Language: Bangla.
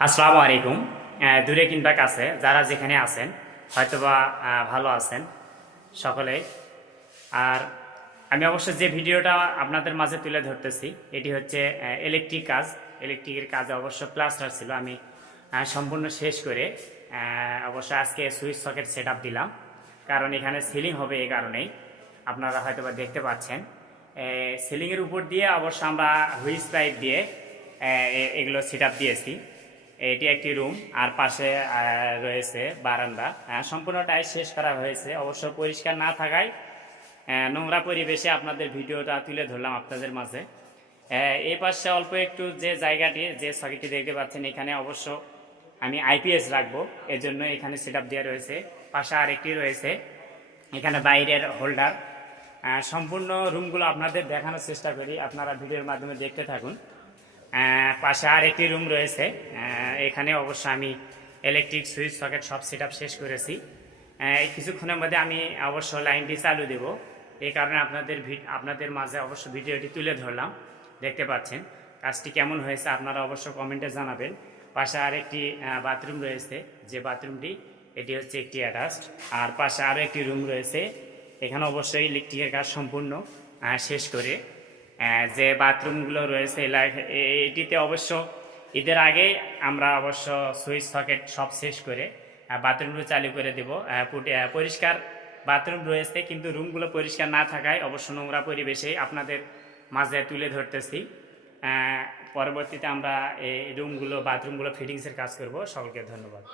আসসালামু আলাইকুম। দূরে কিংবা কাছে যারা যেখানে আছেন হয়তোবা ভালো আছেন সকলেই। আর আমি অবশ্য যে ভিডিওটা আপনাদের মাঝে তুলে ধরতেছি এটি হচ্ছে ইলেকট্রিকের কাজে অবশ্য প্লাস্টার ছিল। আমি সম্পূর্ণ শেষ করে অবশ্য আজকে সুইচ সকেট সেট দিলাম, কারণ এখানে সিলিং হবে। এই কারণেই আপনারা হয়তোবা দেখতে পাচ্ছেন সিলিংয়ের উপর দিয়ে অবশ্য আমরা হুইস পাইপ দিয়ে এগুলো সেট দিয়েছি। এটি একটি রুম, আর পাশে রয়েছে বারান্দা। সম্পূর্ণটাই শেষ করা হয়েছে। অবশ্য পরিষ্কার না থাকায় নোংরা পরিবেশে আপনাদের ভিডিওটা তুলে ধরলাম আপনাদের মাঝে। এই পাশে অল্প একটু যে জায়গাটি, যে সকেটটি দেখতে পাচ্ছেন, এখানে অবশ্য আমি আইপিএস রাখবো, এজন্য এখানে সেট দেওয়া রয়েছে। পাশে আরেকটি রয়েছে, এখানে বাইরের হোল্ডার। সম্পূর্ণ রুমগুলো আপনাদের দেখানোর চেষ্টা করি, আপনারা ভিডিওর মাধ্যমে দেখতে থাকুন। পাশে আর একটি রুম রয়েছে, এখানে অবশ্য আমি ইলেকট্রিক সুইচ সকেট সব সেট শেষ করেছি। কিছুক্ষণের মধ্যে আমি অবশ্য লাইনটি চালু দেব। এই কারণে আপনাদের মাঝে অবশ্য ভিডিওটি তুলে ধরলাম। দেখতে পাচ্ছেন কাজটি কেমন হয়েছে আপনারা অবশ্য কমেন্টে জানাবেন। পাশে আরেকটি বাথরুম রয়েছে, যে বাথরুমটি এটি হচ্ছে একটি অ্যাটাচড। আর পাশে আরও একটি রুম রয়েছে, এখানে অবশ্যই ইলেকট্রিকের কাজ সম্পূর্ণ শেষ করে যে বাথরুমগুলো রয়েছে এটিতে অবশ্য ঈদের আগে আমরা অবশ্য সুইচ সকেট সব শেষ করে বাথরুমগুলো চালু করে দেব। পরিষ্কার বাথরুম রয়েছে, কিন্তু রুমগুলো পরিষ্কার না থাকায় অবশ্য নোংরা পরিবেশে আপনাদের মাঝে তুলে ধরতেছি। পরবর্তীতে আমরা এই বাথরুমগুলো ফিটিংসের কাজ করব। সকলকে ধন্যবাদ।